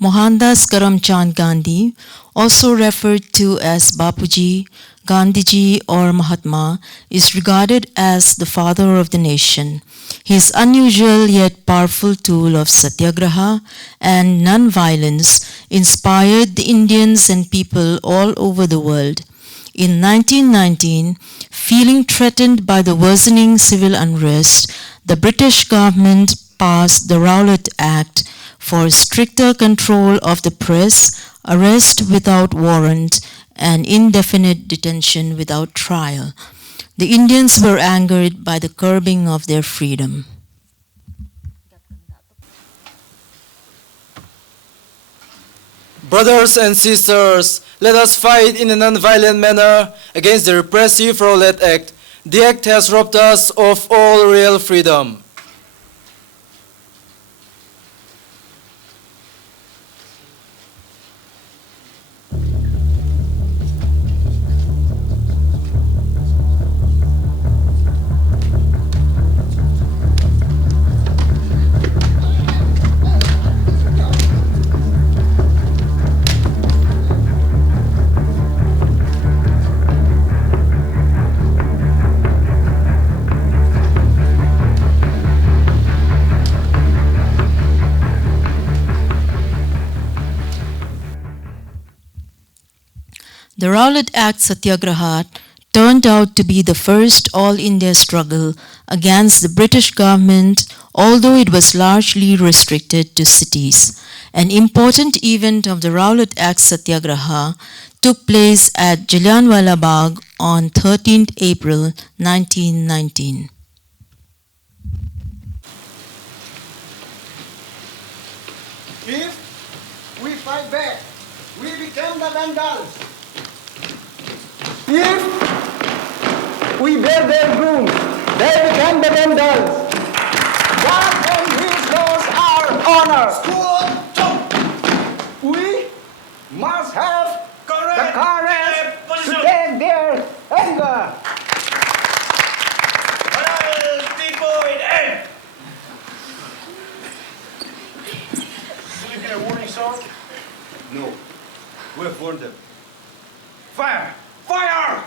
Mohandas Karamchand Gandhi, also referred to as Bapuji, Gandhiji or Mahatma, is regarded as the father of the nation. His unusual yet powerful tool of satyagraha and non-violence inspired the Indians and people all over the world. In 1919, feeling threatened by the worsening civil unrest, the British government passed the Ralte Act for stricter control of the press, arrest without warrant, and indefinite detention without trial. The Indians were angered by the curbing of their freedom. Brothers and sisters, let us fight in a non-violent manner against the repressive Ralte Act. The act has robbed us of all real freedom. The Ralte Act Satyagraha turned out to be the first all-India struggle against the British government, although it was largely restricted to cities. An important event of the Ralte Act Satyagraha took place at Jallianwala Bagh on 13th April 1919. If we fight back, we become the Vandals. If we bear their brooms, they become the Vandals. God and His laws are honor. We must have the courage to take their anger. Will you get a warning shot? No, we have warned them. Fire! Fire!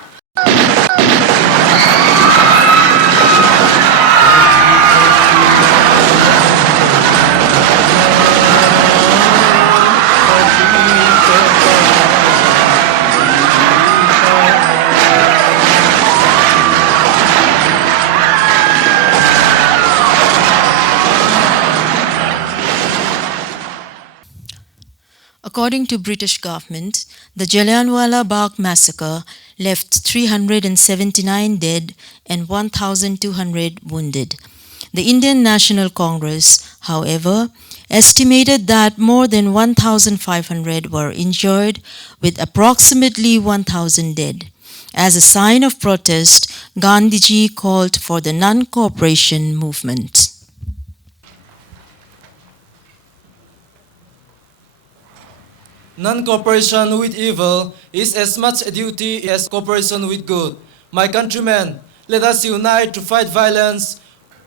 According to British government, the Jallianwala Bagh massacre left 379 dead and 1,200 wounded. The Indian National Congress, however, estimated that more than 1,500 were injured, with approximately 1,000 dead. As a sign of protest, Gandhiji called for the non-cooperation movement. Non-cooperation with evil is as much a duty as cooperation with good. My countrymen, let us unite to fight violence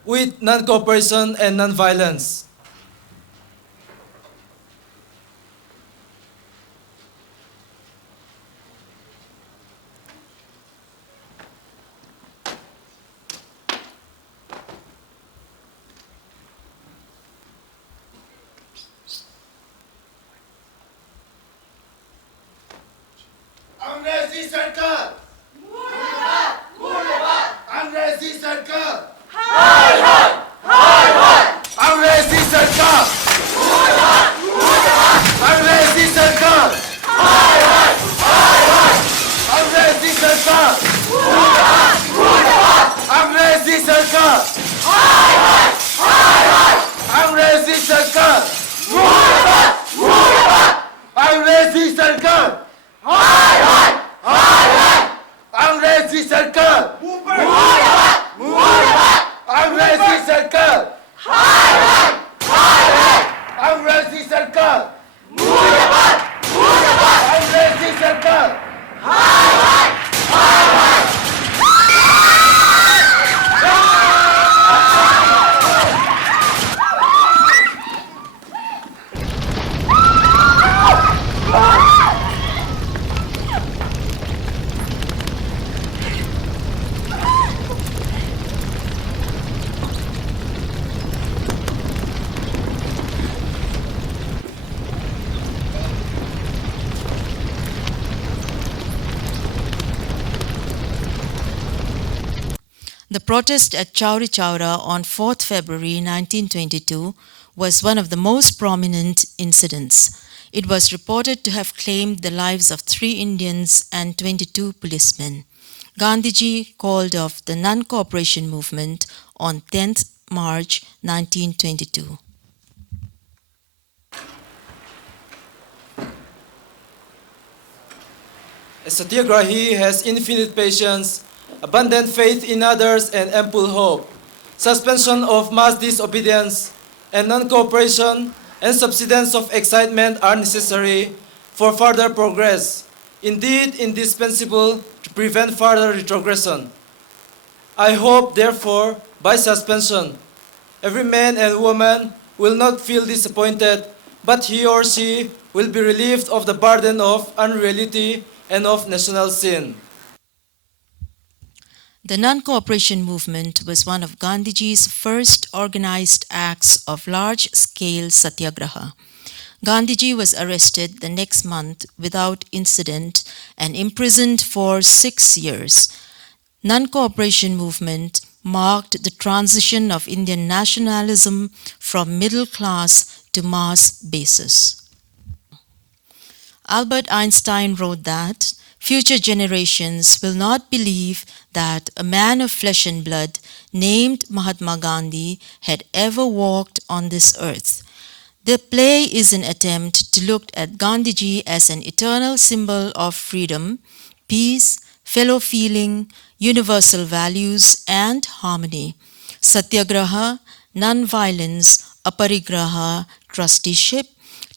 with non-cooperation and non-violence. अंग्रेजी सरकार मुर्दाबाद मुर्दाबाद अंग्रेजी सरकार हाय हाय हाय हाय अंग्रेजी सरकार मुर्दाबाद मुर्दाबाद अंग्रेजी सरकार हाय हाय हाय हाय अंग्रेजी सरकार मुर्दाबाद मुर्दाबाद अंग्रेजी सरकार हाय हाय हाय हाय अंग्रेजी सरकार मुर्दाबाद मुर्दाबाद अंग्रेजी सरकार हाय हाय हाय हाय अंग्रेजी सरकार मुर्दाबाद मुर्दाबाद अंग्रेजी सरकार हाय हाय हाय हाय अंग्रेजी सरकार मुर्दाबाद मुर्दाबाद अंग्रेजी सरकार हाय हाय हाय हाय The protest at Chowri Chowra on 4th February 1922 was one of the most prominent incidents. It was reported to have claimed the lives of 3 Indians and 22 policemen. Gandhiji called off the non-cooperation movement on 10th March 1922. A satyagrahi has infinite patience, abundant faith in others, and ample hope. Suspension of mass disobedience and non-cooperation and subsidence of excitement are necessary for further progress, indeed indispensable to prevent further retrogression. I hope, therefore, by suspension, every man and woman will not feel disappointed, but he or she will be relieved of the burden of unreality and of national sin. The non-cooperation movement was one of Gandhiji's first organized acts of large-scale satyagraha. Gandhiji was arrested the next month without incident and imprisoned for 6 years. Non-cooperation movement marked the transition of Indian nationalism from middle class to mass basis. Albert Einstein wrote that future generations will not believe that a man of flesh and blood named Mahatma Gandhi had ever walked on this earth. The play is an attempt to look at Gandhiji as an eternal symbol of freedom, peace, fellow feeling, universal values, and harmony. Satyagraha, non-violence, aparigraha, trusteeship,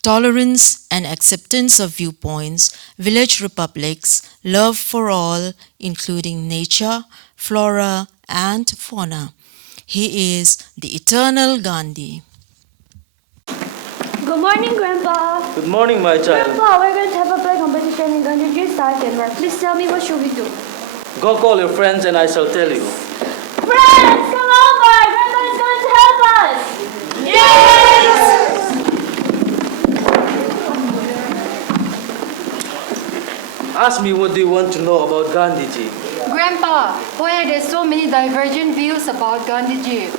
tolerance and acceptance of viewpoints, village republics, love for all, including nature, flora, and fauna. He is the Eternal Gandhi. Good morning, Grandpa. Good morning, my child. Grandpa, we're going to have a play competition in Gandhiji's Sarkar. Please tell me, what should we do? Go call your friends and I shall tell you. Friends, come over! Grandpa is going to help us! Yes! Ask me, what do you want to know about Gandhiji? Grandpa, why are there so many divergent views about Gandhiji?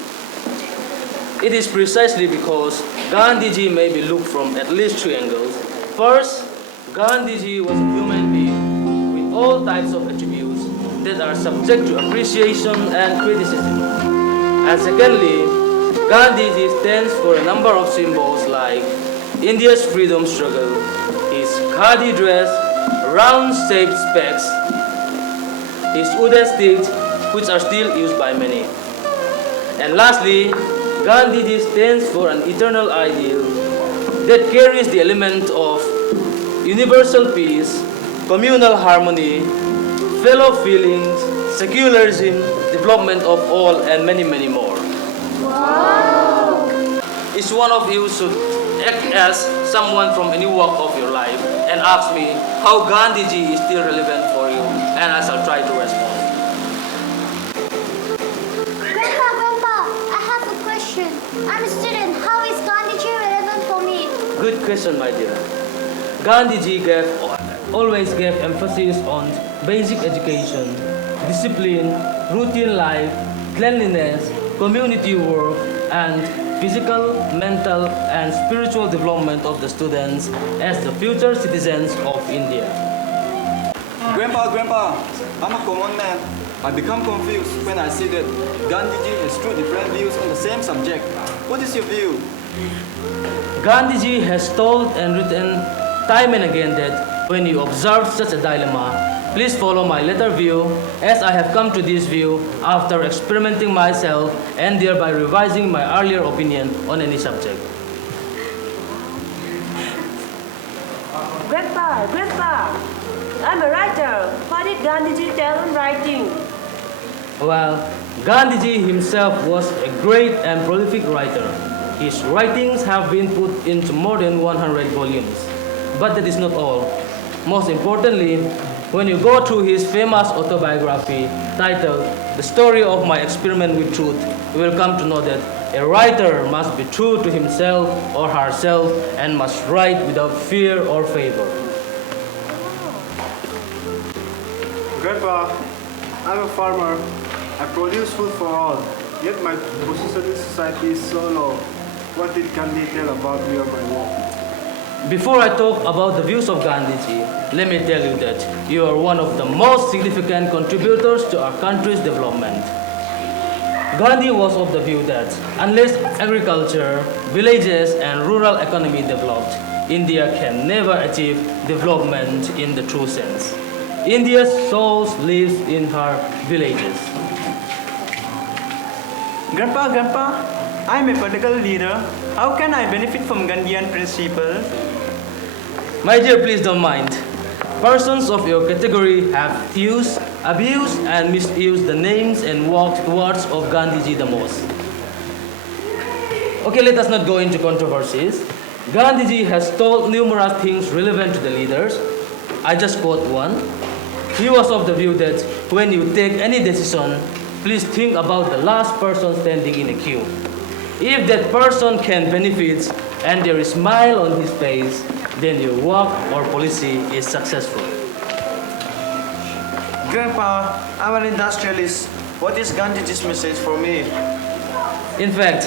It is precisely because Gandhiji may be looked from at least 3 angles. First, Gandhiji was a human being with all types of attributes that are subject to appreciation and criticism. And secondly, Gandhiji stands for a number of symbols like India's freedom struggle, his khadi dress, round-shaped specs, his wooden sticks, which are still used by many. And lastly, Gandhiji stands for an eternal ideal that carries the element of universal peace, communal harmony, fellow feelings, secularism, development of all, and many, many more. Wow! Each one of you should act as someone from any walk of your life and ask me how Gandhiji is still relevant for you, and I shall try to respond. Grandpa, I have a question. I'm a student. How is Gandhiji relevant for me? Good question, my dear. Gandhiji always gave emphasis on basic education, discipline, routine life, cleanliness, community work, and physical, mental, and spiritual development of the students as the future citizens of India. Grandpa, I'm a common man. I become confused when I see that Gandhiji has 2 different views on the same subject. What is your view? Gandhiji has told and written time and again that when you observe such a dilemma, please follow my latter view, as I have come to this view after experimenting myself and thereby revising my earlier opinion on any subject. Grandpa, I'm a writer. What did Gandhiji tell in writing? Well, Gandhiji himself was a great and prolific writer. His writings have been put into more than 100 volumes. But that is not all. Most importantly, when you go through his famous autobiography titled The Story of My Experiment with Truth, you will come to know that a writer must be true to himself or herself and must write without fear or favor. Grandpa, I'm a farmer. I produce food for all, yet my position in society is so low. What did Gandhi tell about me or my work? Before I talk about the views of Gandhiji, let me tell you that you are one of the most significant contributors to our country's development. Gandhi was of the view that unless agriculture, villages, and rural economy developed, India can never achieve development in the true sense. India's soul lives in her villages. Grandpa, I am a political leader. How can I benefit from Gandhian principles? My dear, please don't mind. Persons of your category have used, abused, and misused the names and words of Gandhiji the most. Okay, let us not go into controversies. Gandhiji has told numerous things relevant to the leaders. I just quote one. He was of the view that when you take any decision, please think about the last person standing in a queue. If that person can benefit and there is a smile on his face, then your work or policy is successful. Grandpa, I'm an industrialist. What is Gandhiji's message for me? In fact,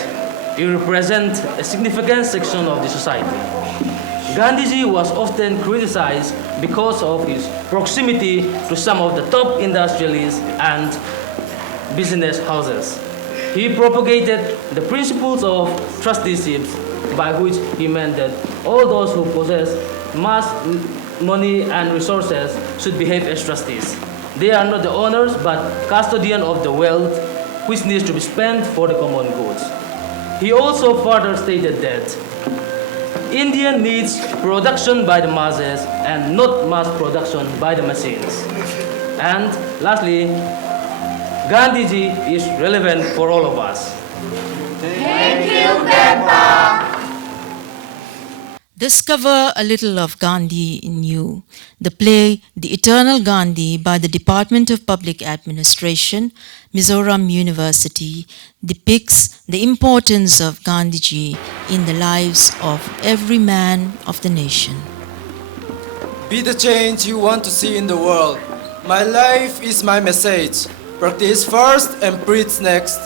you represent a significant section of the society. Gandhiji was often criticized because of his proximity to some of the top industrialists and business houses. He propagated the principles of trusteeships, by which he meant that all those who possess mass money and resources should behave as trustees. They are not the owners but custodians of the wealth which needs to be spent for the common goods. He also further stated that India needs production by the masses and not mass production by the machines. And lastly, Gandhiji is relevant for all of us. Thank you, Grandpa. Discover a little of Gandhi in you. The play The Eternal Gandhi by the Department of Public Administration, Mizoram University, depicts the importance of Gandhiji in the lives of every man of the nation. Be the change you want to see in the world. My life is my message. Practice first and preach next.